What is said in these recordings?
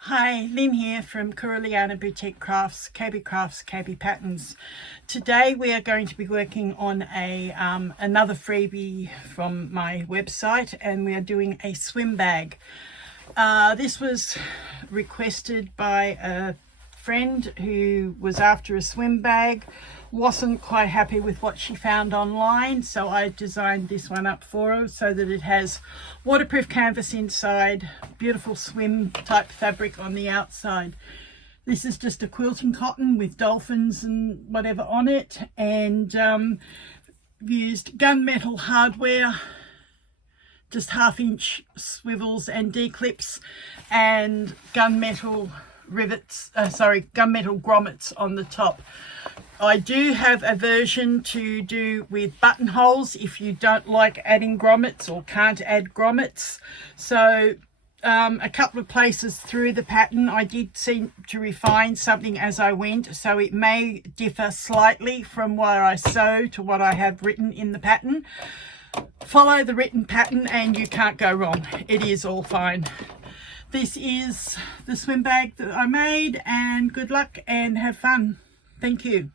Hi, Lynn here from Koorilyana Boutique Crafts, KB Patterns. Today we are going to be working on another freebie from my website, and we are doing a swim bag. This was requested by a friend who was after a swim bag, wasn't quite happy with what she found online, so I designed this one up for her so that it has waterproof canvas inside, beautiful swim type fabric on the outside. This is just a quilting cotton with dolphins and whatever on it, and used gunmetal hardware, just 1/2 inch swivels and D-clips, and gunmetal grommets on the top. I do have a version to do with buttonholes if you don't like adding grommets or can't add grommets. So a couple of places through the pattern I did seem to refine something as I went, so it may differ slightly from where I sew to what I have written in the pattern. Follow the written pattern and you can't go wrong. It is all fine. This is the swim bag that I made, and good luck and have fun. Thank you.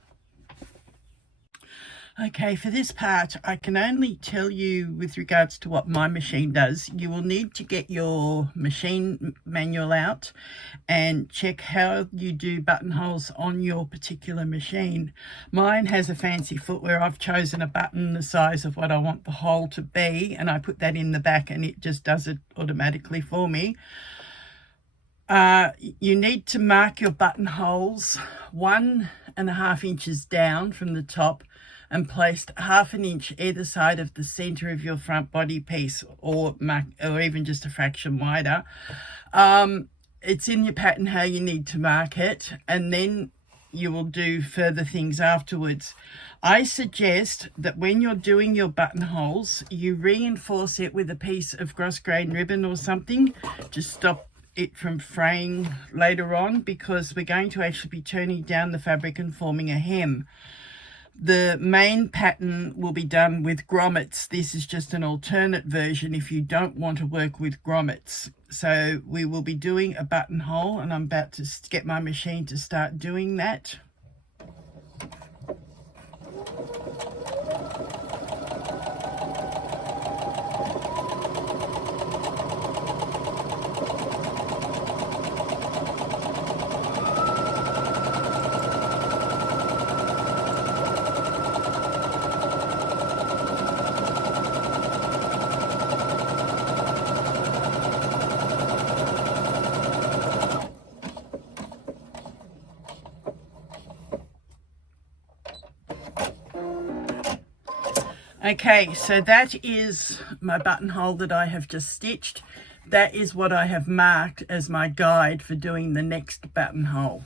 Okay, for this part, I can only tell you with regards to what my machine does. You will need to get your machine manual out and check how you do buttonholes on your particular machine. Mine has a fancy foot where I've chosen a button the size of what I want the hole to be, and I put that in the back and it just does it automatically for me. You need to mark your buttonholes 1.5 inches down from the top and placed 1/2 inch either side of the center of your front body piece, or even just a fraction wider. It's in your pattern how you need to mark it, and then you will do further things afterwards. I suggest that when you're doing your buttonholes, you reinforce it with a piece of grosgrain ribbon or something to stop it from fraying later on, because we're going to actually be turning down the fabric and forming a hem. The main pattern will be done with grommets. This is just an alternate version if you don't want to work with grommets. So we will be doing a buttonhole, and I'm about to get my machine to start doing that. Okay, so that is my buttonhole that I have just stitched. That is what I have marked as my guide for doing the next buttonhole.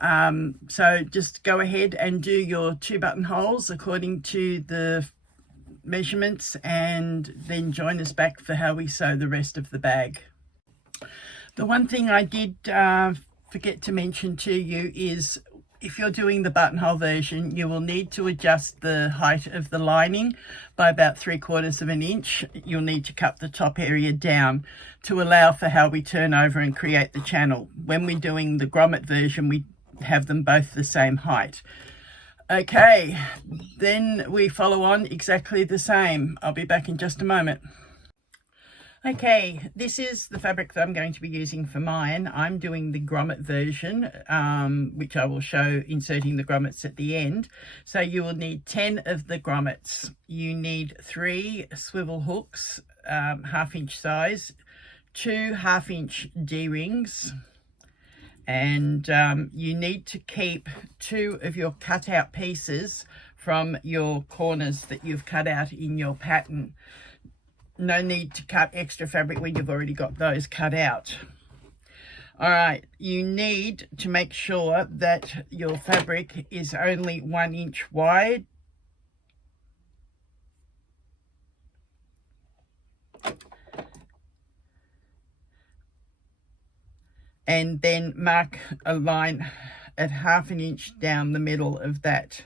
So just go ahead and do your 2 buttonholes according to the measurements, and then join us back for how we sew the rest of the bag. The one thing I did forget to mention to you is, if you're doing the buttonhole version, you will need to adjust the height of the lining by about 3/4 of an inch. You'll need to cut the top area down to allow for how we turn over and create the channel. When we're doing the grommet version, we have them both the same height. Okay, then we follow on exactly the same. I'll be back in just a moment. Okay, this is the fabric that I'm going to be using for mine. I'm doing the grommet version, which I will show inserting the grommets at the end. So you will need 10 of the grommets. You need 3 swivel hooks, 1/2 inch size, 2 1/2 inch D-rings, and you need to keep 2 of your cutout pieces from your corners that you've cut out in your pattern. No need to cut extra fabric when you've already got those cut out. All right, you need to make sure that your fabric is only 1 inch wide. And then mark a line at 1/2 inch down the middle of that.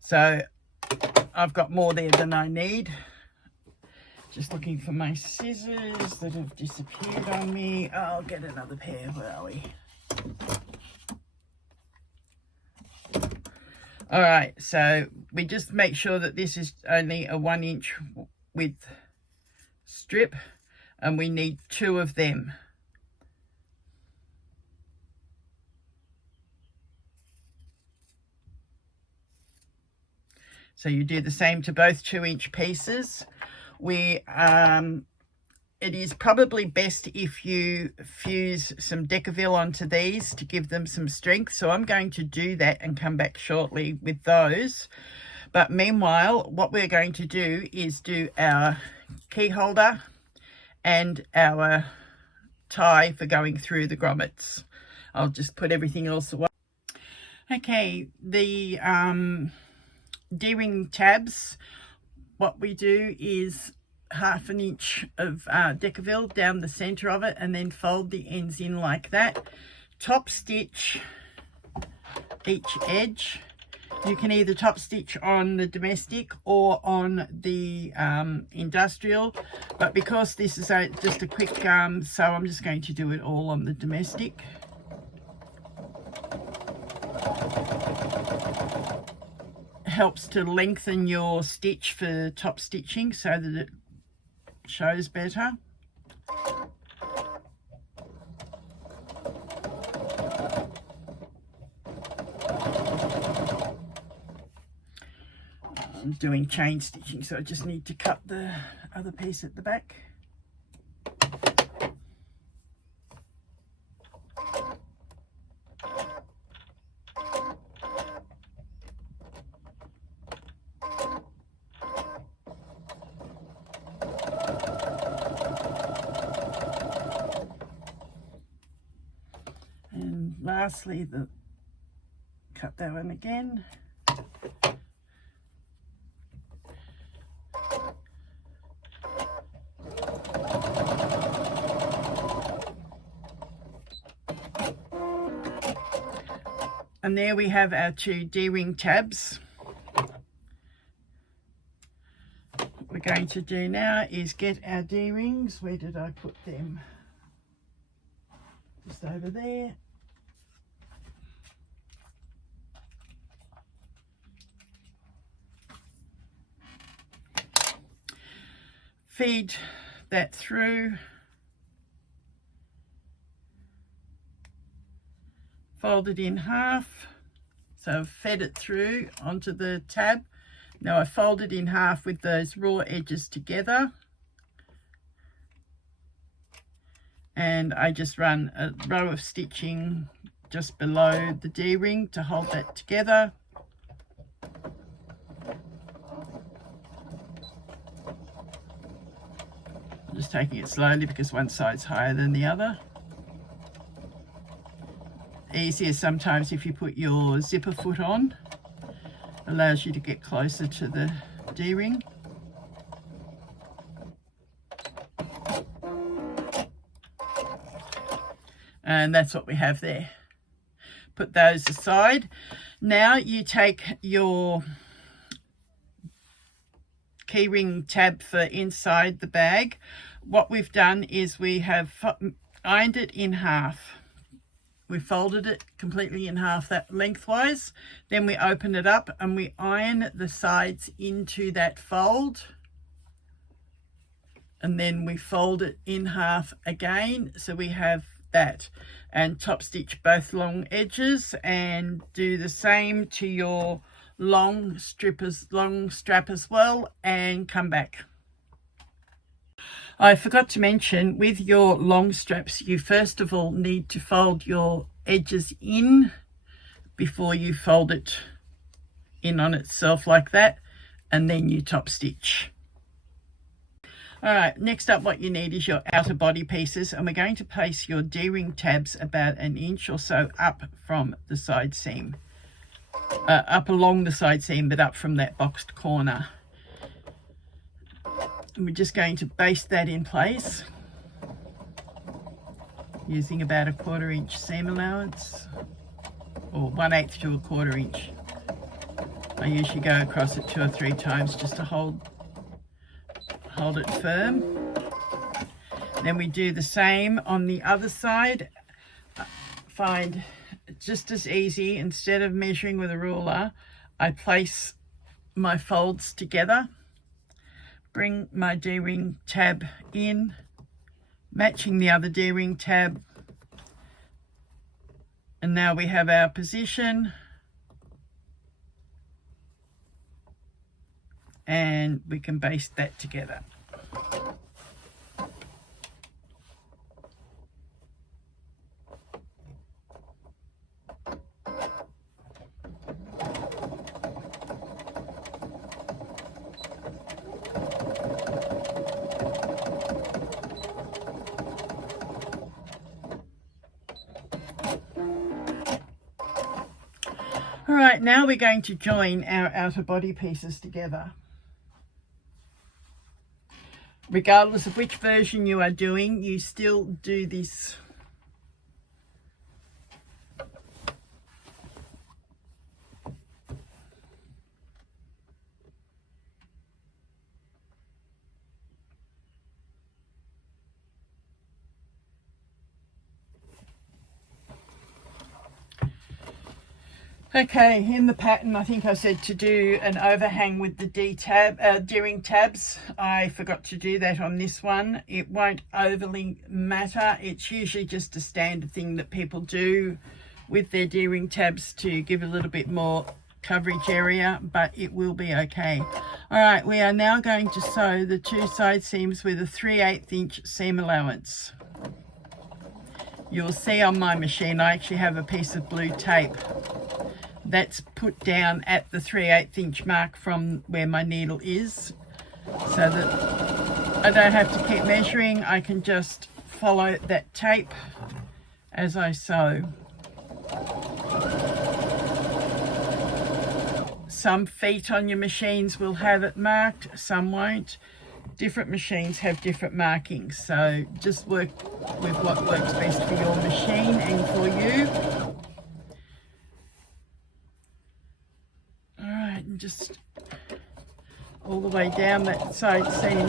So I've got more there than I need. Just looking for my scissors that have disappeared on me. I'll get another pair. Where are we? All right, so we just make sure that this is only a 1 inch width strip, and we need 2 of them. So you do the same to both 2 inch pieces. It is probably best if you fuse some Decaville onto these to give them some strength. So I'm going to do that and come back shortly with those. But meanwhile, what we're going to do is do our key holder and our tie for going through the grommets. I'll just put everything else away. Okay, the D-ring tabs, what we do is 1/2 inch of Decaville down the center of it, and then fold the ends in like that. Top stitch each edge. You can either top stitch on the domestic or on the industrial, but because this is just a quick sew, I'm just going to do it all on the domestic. Helps to lengthen your stitch for top stitching so that it shows better. I'm doing chain stitching, so I just need to cut the other piece at the back. And lastly, cut that one again. And there we have our 2 D-ring tabs. What we're going to do now is get our D-rings. Where did I put them? Just over there. Feed that through. Fold it in half. So I've fed it through onto the tab. Now I fold it in half with those raw edges together. And I just run a row of stitching just below the D-ring to hold that together. I'm just taking it slowly because one side's higher than the other. Easier sometimes if you put your zipper foot on, allows you to get closer to the D-ring. And that's what we have there. Put those aside. Now you take your keyring tab for inside the bag. What we've done is we have ironed it in half. We folded it completely in half that lengthwise. Then we open it up and we iron the sides into that fold. And then we fold it in half again. So we have that, and top stitch both long edges and do the same to your long strap as well, and come back. I forgot to mention, with your long straps, you first of all need to fold your edges in before you fold it in on itself like that, and then you top stitch. All right, next up what you need is your outer body pieces, and we're going to place your D-ring tabs about 1 inch or so up from the side seam. Up along the side seam, but up from that boxed corner. And we're just going to baste that in place using about a 1/4 inch seam allowance, or 1/8 to a 1/4 inch. I usually go across it 2 or 3 times just to hold hold it firm. Then we do the same on the other side. Find just as easy, instead of measuring with a ruler, I place my folds together, bring my D-ring tab in, matching the other D-ring tab, and now we have our position, and we can baste that together. All right, now we're going to join our outer body pieces together. Regardless of which version you are doing, you still do this. Okay, in the pattern, I think I said to do an overhang with the D-ring tabs. I forgot to do that on this one. It won't overly matter. It's usually just a standard thing that people do with their D-ring tabs to give a little bit more coverage area, but it will be okay. All right, we are now going to sew the two side seams with a 3/8 inch seam allowance. You'll see on my machine, I actually have a piece of blue tape that's put down at the 3/8 inch mark from where my needle is, so that I don't have to keep measuring. I can just follow that tape as I sew. Some feet on your machines will have it marked, some won't. Different machines have different markings, so just work with what works best for your machine and for you. And just all the way down that side seam.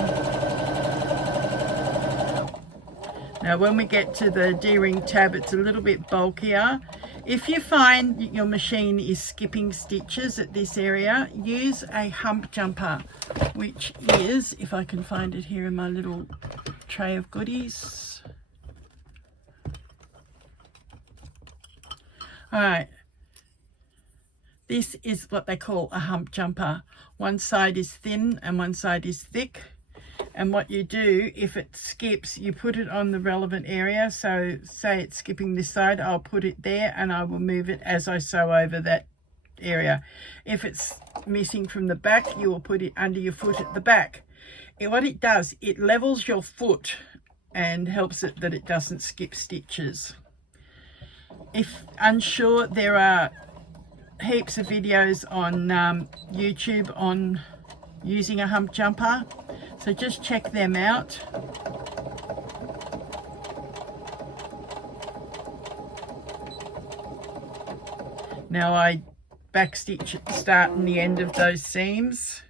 Now when we get to the D-ring tab, it's a little bit bulkier. If you find your machine is skipping stitches at this area, use a hump jumper, which is, if I can find it here in my little tray of goodies. All right. This is what they call a hump jumper. One side is thin and one side is thick. And what you do, if it skips, you put it on the relevant area. So say it's skipping this side, I'll put it there and I will move it as I sew over that area. If it's missing from the back, you will put it under your foot at the back. What it does, it levels your foot and helps it that it doesn't skip stitches. If unsure, there are heaps of videos on YouTube on using a hump jumper, so just check them out. Now I backstitch at the start and the end of those seams,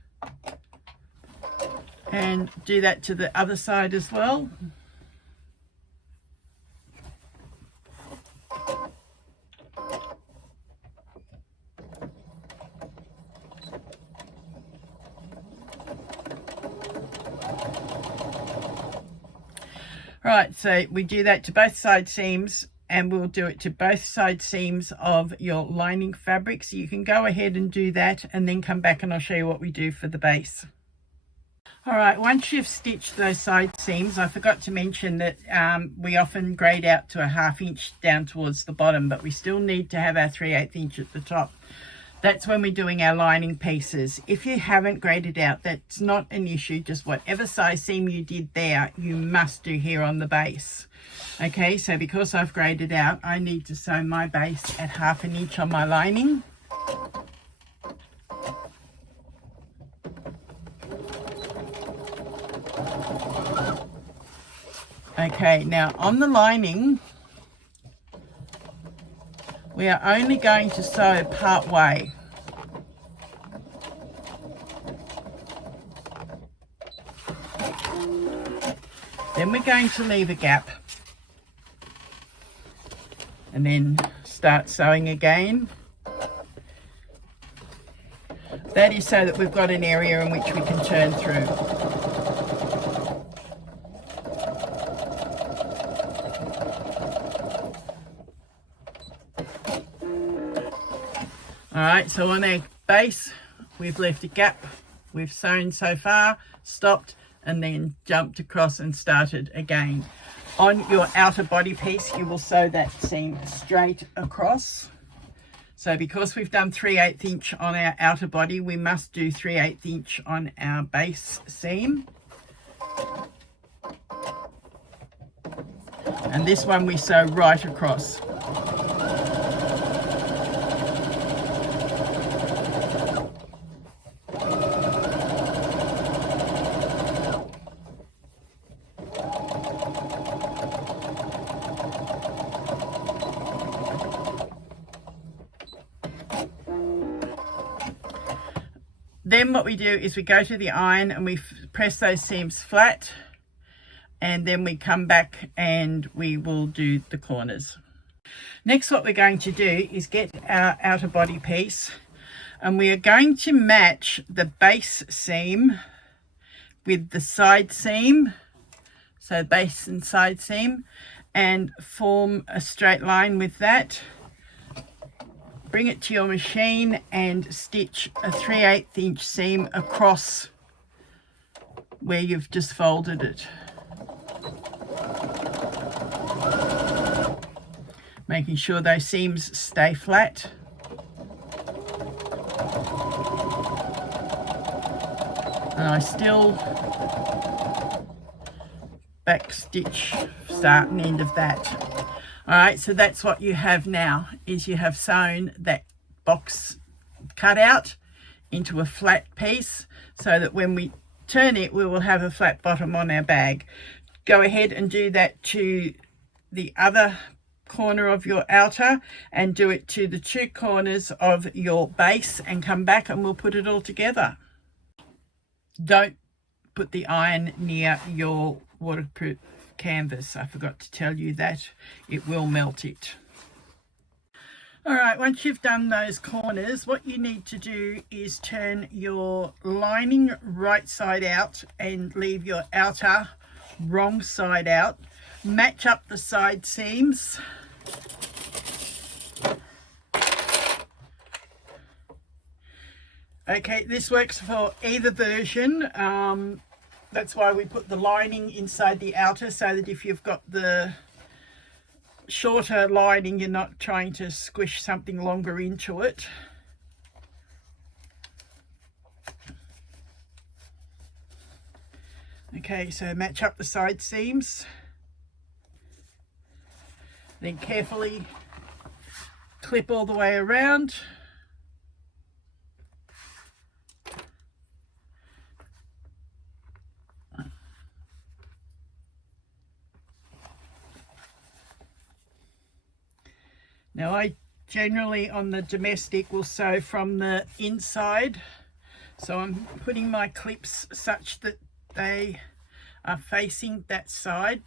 and do that to the other side as well. Right, so we do that to both side seams, and we'll do it to both side seams of your lining fabric. So you can go ahead and do that and then come back and I'll show you what we do for the base. All right, once you've stitched those side seams, I forgot to mention that we often grade out to a 1/2 inch down towards the bottom, but we still need to have our 3/8 inch at the top. That's when we're doing our lining pieces. If you haven't graded out, that's not an issue. Just whatever size seam you did there, you must do here on the base. Okay, so because I've graded out, I need to sew my base at 1/2 inch on my lining. Okay, now on the lining, we are only going to sew part way. Then we're going to leave a gap and then start sewing again. That is so that we've got an area in which we can turn through. Alright, so on our base we've left a gap, we've sewn so far, stopped, and then jumped across and started again. On your outer body piece you will sew that seam straight across. So because we've done 3/8 inch on our outer body, we must do 3/8 inch on our base seam. And this one we sew right across. Then what we do is we go to the iron and we press those seams flat, and then we come back and we will do the corners. Next, what we're going to do is get our outer body piece, and we are going to match the base seam with the side seam, so base and side seam, and form a straight line with that. Bring it to your machine and stitch a 3/8 inch seam across where you've just folded it. Making sure those seams stay flat. And I still back stitch start and end of that. Alright, so that's what you have now, is you have sewn that box cutout into a flat piece so that when we turn it, we will have a flat bottom on our bag. Go ahead and do that to the other corner of your outer, and do it to the two corners of your base, and come back and we'll put it all together. Don't put the iron near your waterproof canvas. I forgot to tell you that. It will melt it. Alright, once you've done those corners, what you need to do is turn your lining right side out and leave your outer wrong side out. Match up the side seams. Okay, this works for either version. That's why we put the lining inside the outer, so that if you've got the shorter lining, you're not trying to squish something longer into it. Okay, so match up the side seams. Then carefully clip all the way around. Now I generally on the domestic will sew from the inside, so I'm putting my clips such that they are facing that side.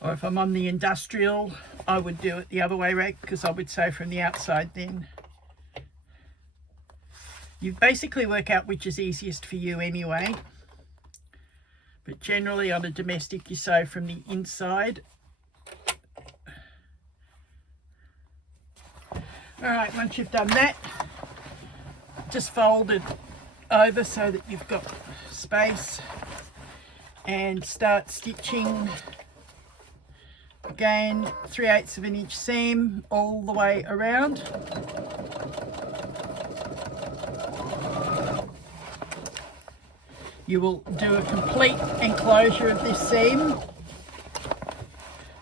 Or if I'm on the industrial, I would do it the other way around, because I would sew from the outside then. You basically work out which is easiest for you anyway. But generally on a domestic you sew from the inside. Alright, once you've done that, just fold it over so that you've got space, and start stitching. Again, 3/8 of an inch seam all the way around. You will do a complete enclosure of this seam,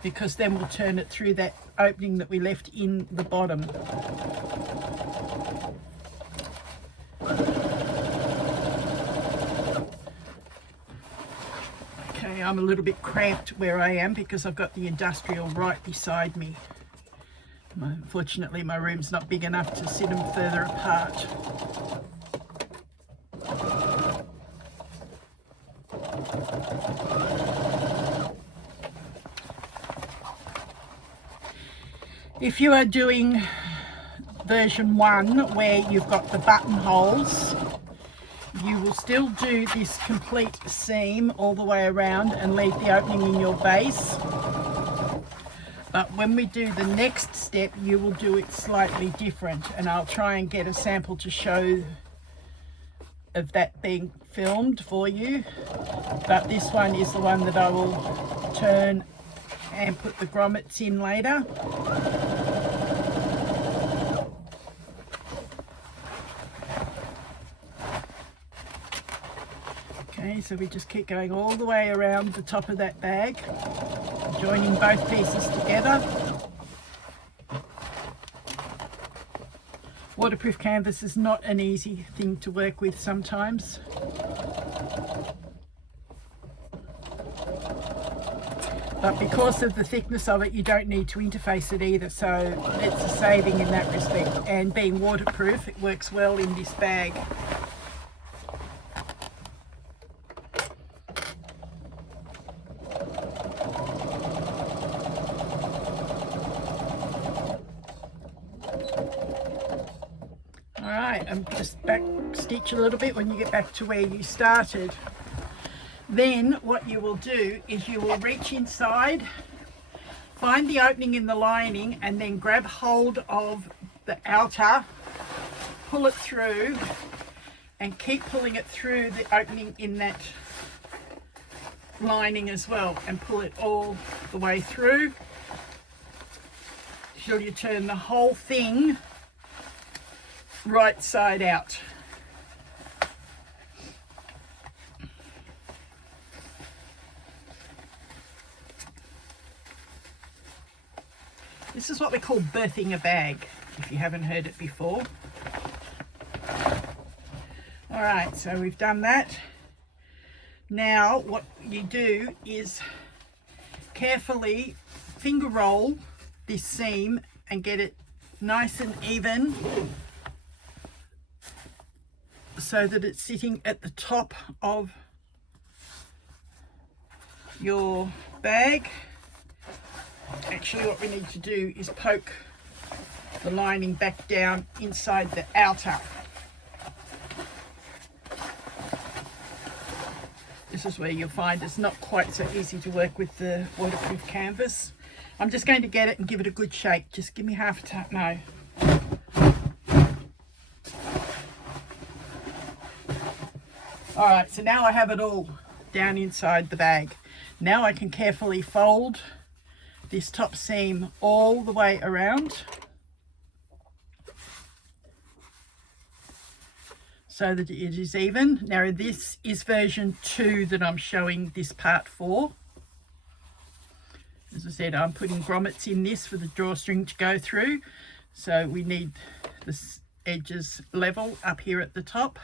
because then we'll turn it through that opening that we left in the bottom. Okay, I'm a little bit cramped where I am because I've got the industrial right beside me. Unfortunately, my room's not big enough to sit them further apart. If you are doing version 1 where you've got the buttonholes, you will still do this complete seam all the way around and leave the opening in your base. But when we do the next step, you will do it slightly different, and I'll try and get a sample to show of that being filmed for you. But this one is the one that I will turn and put the grommets in later. Okay, so we just keep going all the way around the top of that bag, joining both pieces together. Waterproof canvas is not an easy thing to work with sometimes. But because of the thickness of it, you don't need to interface it either, so it's a saving in that respect. And being waterproof, it works well in this bag. Alright, and just back stitch a little bit when you get back to where you started. Then what you will do is you will reach inside, find the opening in the lining, and then grab hold of the outer, pull it through, and keep pulling it through the opening in that lining as well, and pull it all the way through till you turn the whole thing right side out. This is what we call birthing a bag, if you haven't heard it before. All right, so we've done that. Now what you do is carefully finger roll this seam and get it nice and even so that it's sitting at the top of your bag. Actually, what we need to do is poke the lining back down inside the outer. This is where you'll find it's not quite so easy to work with the waterproof canvas. I'm just going to get it and give it a good shake. Just give me half a tap. No. All right, so now I have it all down inside the bag. Now I can carefully fold this top seam all the way around so that it is even. Now this is version 2 that I'm showing this part for. As I said, I'm putting grommets in this for the drawstring to go through, so we need the edges level up here at the top.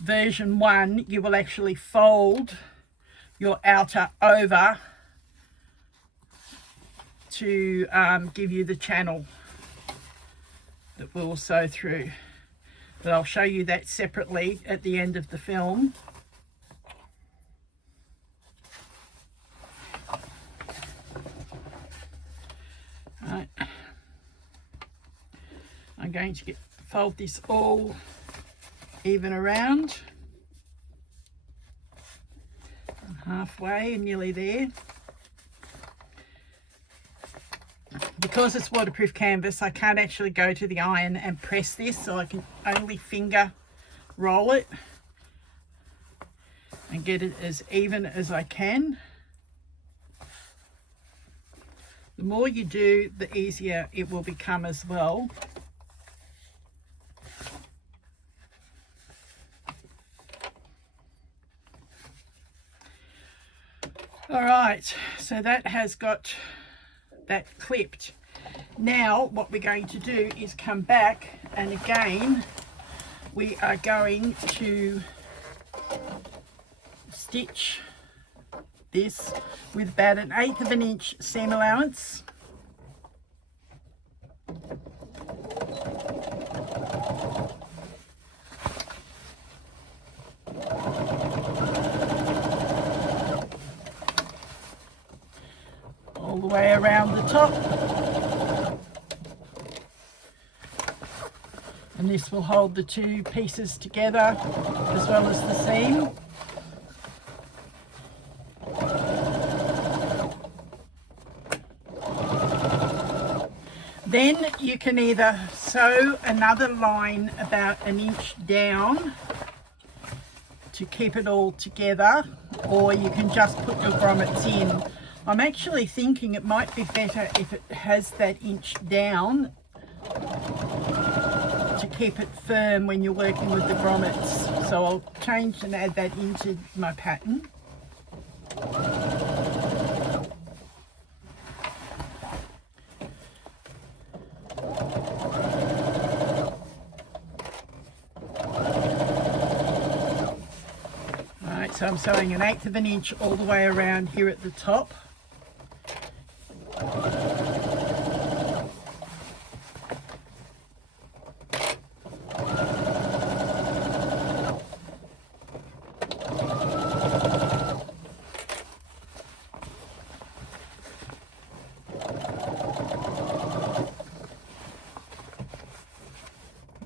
Version 1, you will actually fold your outer over to give you the channel that we'll sew through. But I'll show you that separately at the end of the film. Right. I'm going to fold this all even around. I'm halfway and nearly there. Because it's waterproof canvas, I can't actually go to the iron and press this, so I can only finger roll it and get it as even as I can. The more you do, the easier it will become as well. All right, so that has got that clipped. Now what we're going to do is come back, and again we are going to stitch this with about 1/8 of an inch seam allowance. all the way around the top. And this will hold the two pieces together as well as the seam. Then you can either sew another line about 1 inch down to keep it all together, or you can just put your grommets in. I'm actually thinking it might be better if it has that inch down to keep it firm when you're working with the grommets. So I'll change and add that into my pattern. Alright, so I'm sewing 1/8 of an inch all the way around here at the top.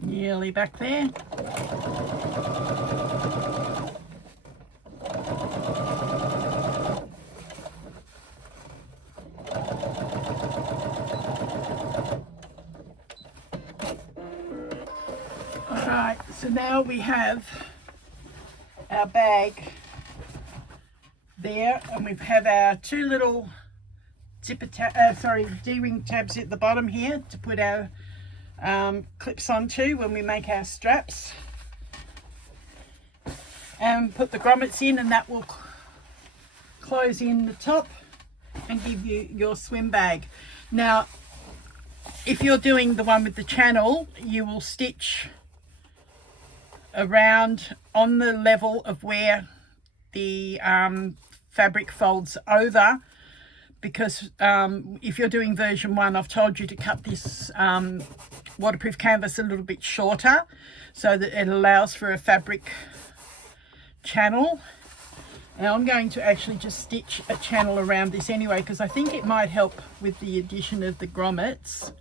Nearly back there. Alright, so now we have our bag there, and we have our two little D-ring tabs at the bottom here to put our clips onto when we make our straps, and put the grommets in, and that will close in the top and give you your swim bag. Now if you're doing the one with the channel, you will stitch around on the level of where the fabric folds over, because if you're doing version 1, I've told you to cut this waterproof canvas a little bit shorter so that it allows for a fabric channel. Now I'm going to actually just stitch a channel around this anyway, because I think it might help with the addition of the grommets.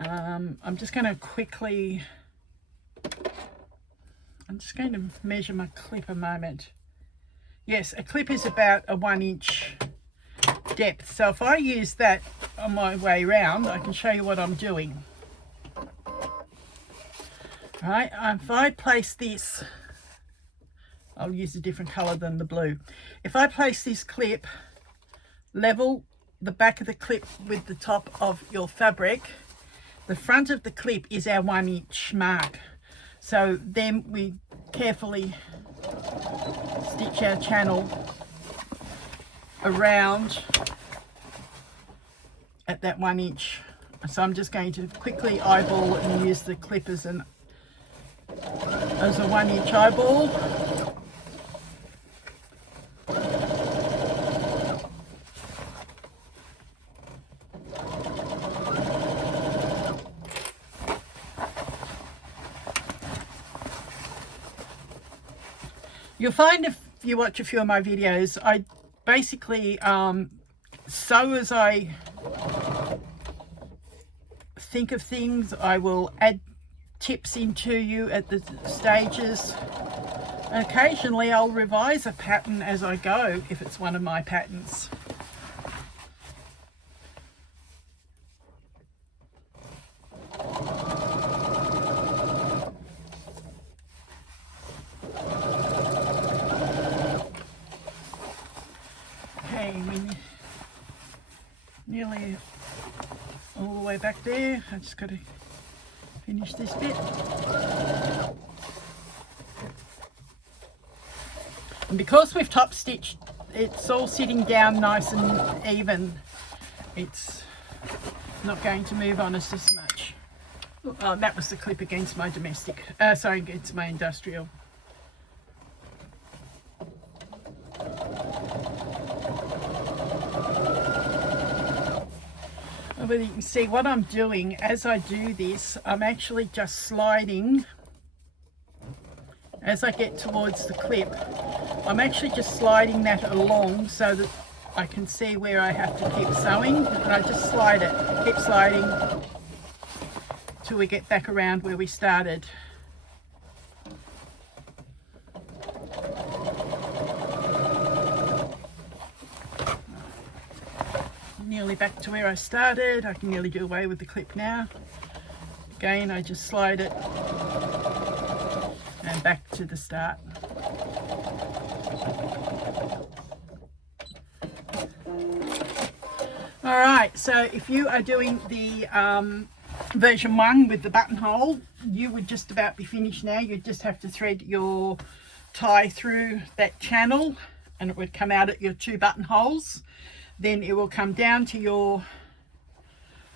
I'm just going to quickly, I'm just going to measure my clip a moment. Yes, a clip is about a 1 inch depth, so if I use that on my way around, I can show you what I'm doing. Right, if I place this, I'll use a different color than the blue. If I place this clip, level the back of the clip with the top of your fabric, the front of the clip is our 1 inch mark. So then we carefully stitch our channel around at that 1 inch. So I'm just going to quickly eyeball it and use the clip as a 1 inch eyeball. You'll find if you watch a few of my videos, I basically sew as I think of things. I will add tips into you at the stages. Occasionally I'll revise a pattern as I go if it's one of my patterns. Nearly all the way back there. I just got to finish this bit. And because we've top stitched, it's all sitting down nice and even. It's not going to move on us as much. Oh, that was the clip against my domestic, against my industrial. But you can see what I'm doing as I do this, I'm actually just sliding as I get towards the clip. I'm actually just sliding that along so that I can see where I have to keep sewing, and I just slide it, keep sliding till we get back around where we started. Nearly back to where I started. I can nearly do away with the clip now. Again, I just slide it and back to the start. All right, so if you are doing the version 1 with the buttonhole, you would just about be finished now. You just have to thread your tie through that channel and it would come out at your 2 buttonholes. Then it will come down to your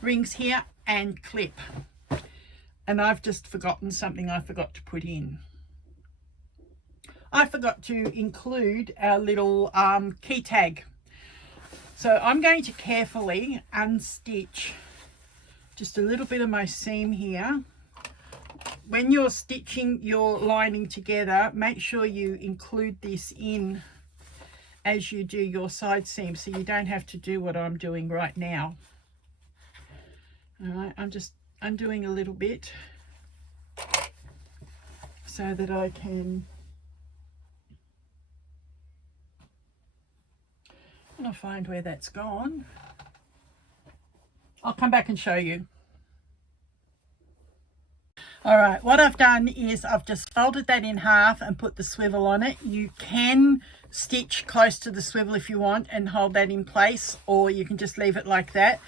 rings here and clip. And I've just forgotten something I forgot to put in. I forgot to include our little key tag. So I'm going to carefully unstitch just a little bit of my seam here. When you're stitching your lining together, make sure you include this in as you do your side seam, so you don't have to do what I'm doing right now. All right, I'm just undoing a little bit so that I can, I'll find where that's gone. I'll come back and show you. All right, what I've done is I've just folded that in half and put the swivel on it. You can stitch close to the swivel if you want and hold that in place, or you can just leave it like that.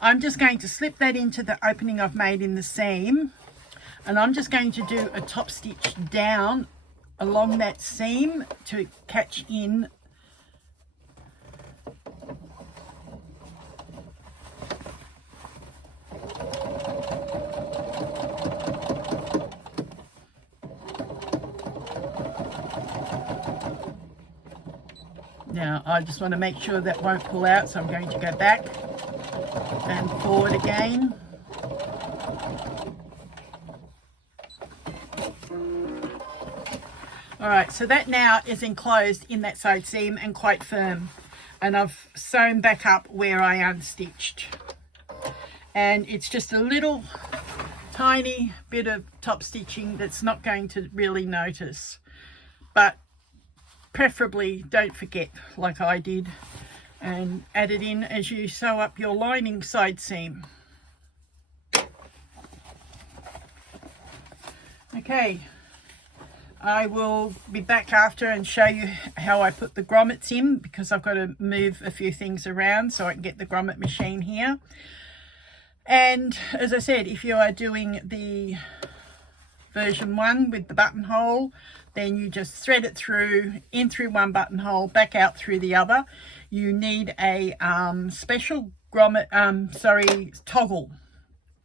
I'm just going to slip that into the opening I've made in the seam, and I'm just going to do a top stitch down along that seam to catch in Now I just want to make sure that won't pull out, so I'm going to go back and forward again. Alright, so that now is enclosed in that side seam and quite firm, and I've sewn back up where I unstitched, and it's just a little tiny bit of top stitching that's not going to really notice, but preferably don't forget, like I did, and add it in as you sew up your lining side seam. Okay, I will be back after and show you how I put the grommets in, because I've got to move a few things around so I can get the grommet machine here. And as I said, if you are doing the version 1 with the buttonhole, then you just thread it through, in through one buttonhole, back out through the other. You need a special grommet, toggle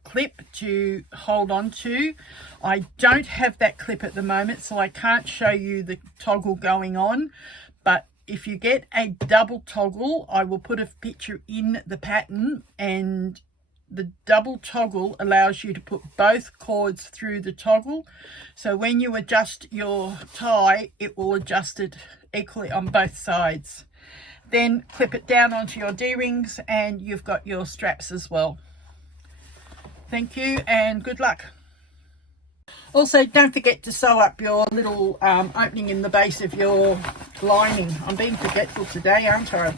clip to hold on to. I don't have that clip at the moment, so I can't show you the toggle going on, but if you get a double toggle, I will put a picture in the pattern, and the double toggle allows you to put both cords through the toggle, so when you adjust your tie, it will adjust it equally on both sides. Then clip it down onto your D-rings and you've got your straps as well. Thank you and good luck. Also, don't forget to sew up your little opening in the base of your lining. I'm being forgetful today, aren't I?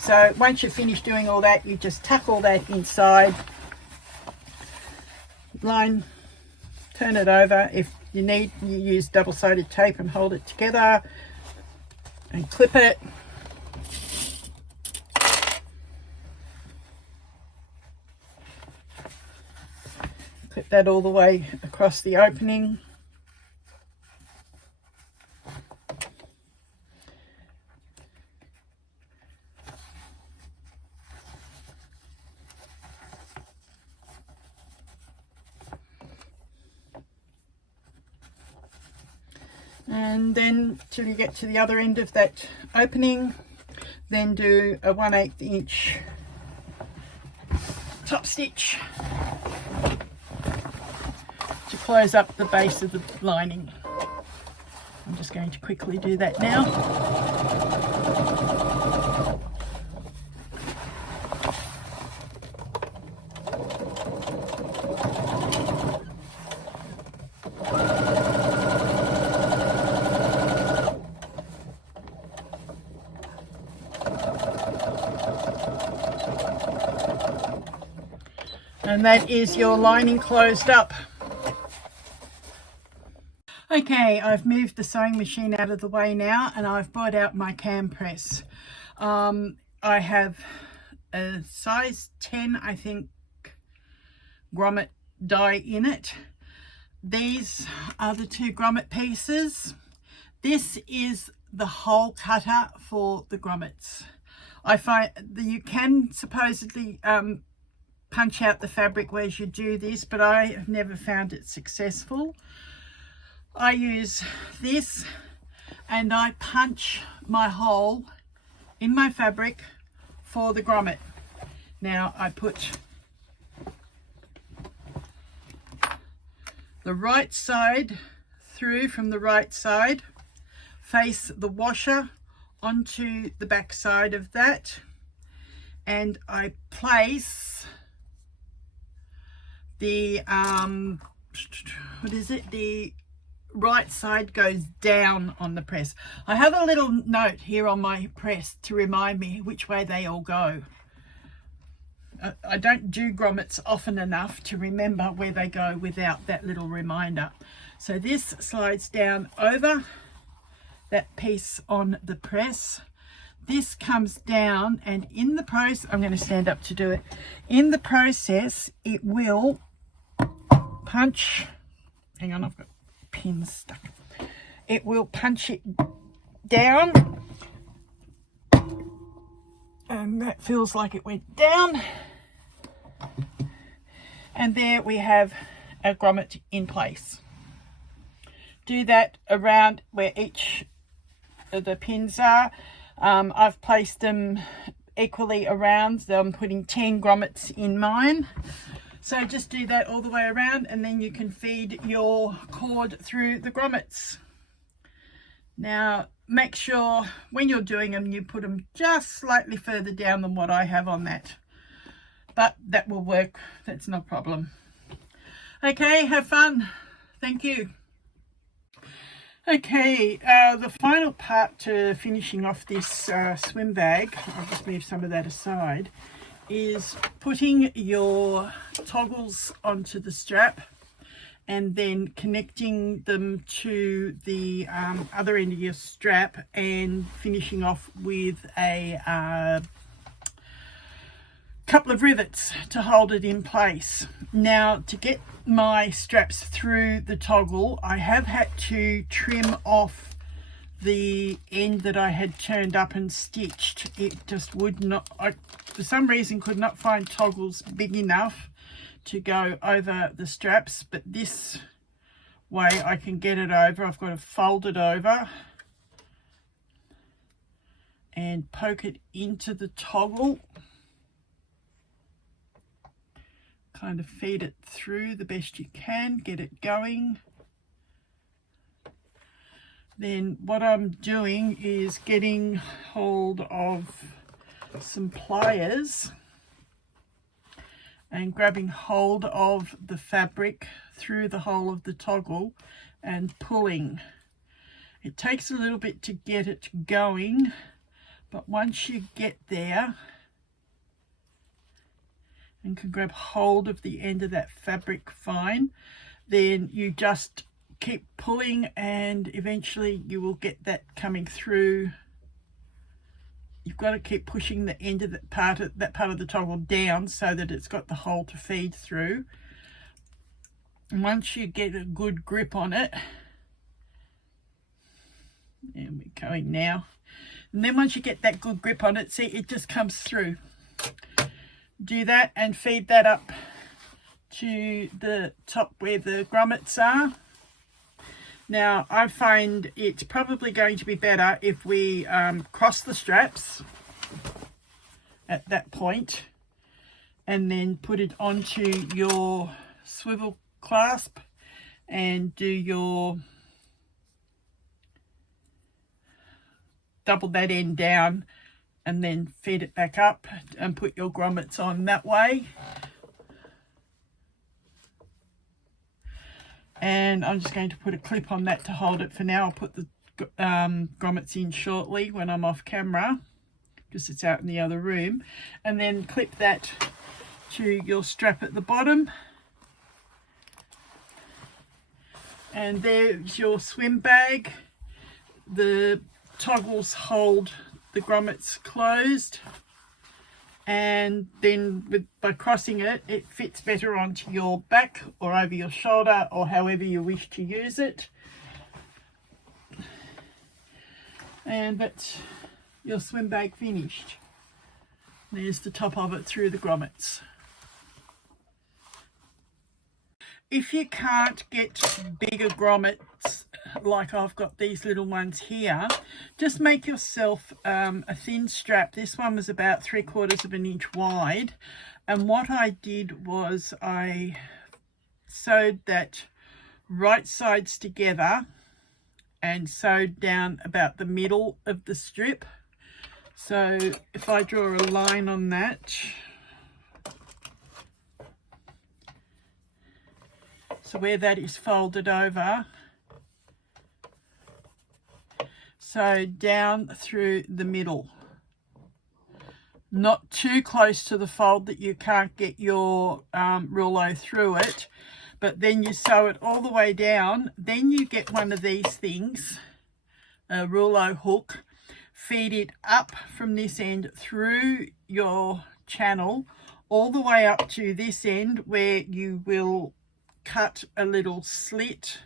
So once you've finished doing all that, you just tuck all that inside, line, turn it over. If you need, you use double-sided tape and hold it together and clip it. Clip that all the way across the opening. And then till you get to the other end of that opening, then do a 1/8 inch top stitch to close up the base of the lining. I'm just going to quickly do that now. And that is your lining closed up. Okay, I've moved the sewing machine out of the way now, and I've brought out my cam press. I have a size 10, I think, grommet die in it. These are the 2 grommet pieces. This is the hole cutter for the grommets. I find that you can supposedly punch out the fabric as you do this, but I have never found it successful. I use this and I punch my hole in my fabric for the grommet. Now I put the right side through from the right side, face the washer onto the back side of that, and I place the the right side goes down on the press. I have a little note here on my press to remind me which way they all go. I don't do grommets often enough to remember where they go without that little reminder. So this slides down over that piece on the press. This comes down, and in the process, I'm going to stand up to do it. In the process, it will punch, hang on, I've got pins stuck. It will punch it down, and that feels like it went down. And there we have our grommet in place. Do that around where each of the pins are. I've placed them equally around. So I'm putting 10 grommets in mine. So just do that all the way around, and then you can feed your cord through the grommets. Now make sure when you're doing them you put them just slightly further down than what I have on that. But that will work, that's no problem. Okay, have fun. Thank you. Okay, the final part to finishing off this swim bag, I'll just move some of that aside, is putting your toggles onto the strap and then connecting them to the other end of your strap and finishing off with a couple of rivets to hold it in place. Now, to get my straps through the toggle, I have had to trim off the end that I had turned up and stitched. It just would not, I for some reason could not find toggles big enough to go over the straps, but this way I can get it over. I've got to fold it over and poke it into the toggle, kind of feed it through the best you can, get it going. Then what I'm doing is getting hold of some pliers and grabbing hold of the fabric through the hole of the toggle and pulling. It takes a little bit to get it going, but once you get there and can grab hold of the end of that fabric fine, then you just keep pulling and eventually you will get that coming through. You've got to keep pushing the end of that part of the toggle down so that it's got the hole to feed through. And once you get a good grip on it, and we're going now, and then once you get that good grip on it, see, it just comes through. Do that and feed that up to the top where the grommets are. Now I find it's probably going to be better if we cross the straps at that point and then put it onto your swivel clasp and do your double that end down and then feed it back up and put your grommets on that way. And I'm just going to put a clip on that to hold it for now. I'll put the grommets in shortly when I'm off camera because it's out in the other room, and then clip that to your strap at the bottom. And there's your swim bag. The toggles hold the grommets closed, and then by crossing it, it fits better onto your back or over your shoulder or however you wish to use it. And that's your swim bag finished. There's the top of it through the grommets. If you can't get bigger grommets, like I've got these little ones here, just make yourself a thin strap. This one was about 3/4 of an inch wide, and what I did was I sewed that right sides together and sewed down about the middle of the strip. So if I draw a line on that, so where that is folded over, so down through the middle, not too close to the fold that you can't get your rouleau through it, but then you sew it all the way down. Then you get one of these things, a rouleau hook, feed it up from this end through your channel all the way up to this end, where you will cut a little slit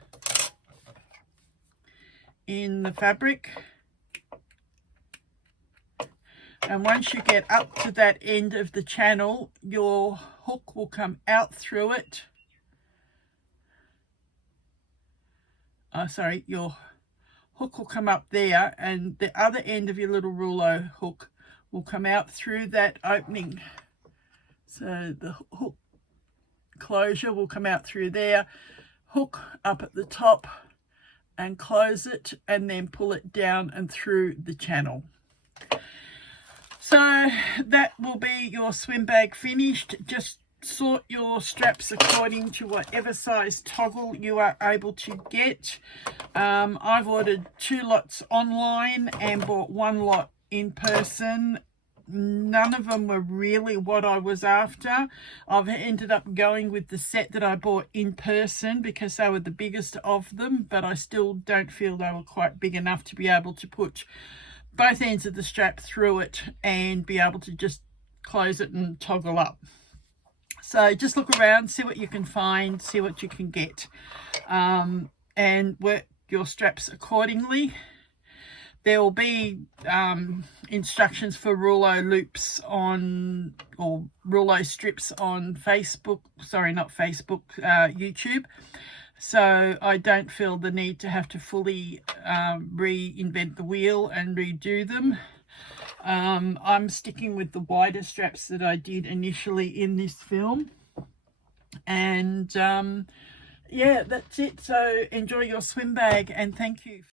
in the fabric. And once you get up to that end of the channel, your hook will come out through it. Your hook will come up there, and the other end of your little rouleau hook will come out through that opening. So the hook closure will come out through there, hook up at the top and close it, and then pull it down and through the channel. So that will be your swim bag finished. Just sort your straps according to whatever size toggle you are able to get. I've ordered 2 lots online and bought 1 lot in person. None of them were really what I was after. I've ended up going with the set that I bought in person because they were the biggest of them, but I still don't feel they were quite big enough to be able to put both ends of the strap through it and be able to just close it and toggle up. So just look around, see what you can find, see what you can get, and work your straps accordingly. There will be instructions for rouleau loops on, or rouleau strips on Facebook, sorry, not Facebook, YouTube. So I don't feel the need to have to fully reinvent the wheel and redo them. I'm sticking with the wider straps that I did initially in this film. And yeah, that's it. So enjoy your swim bag, and thank you.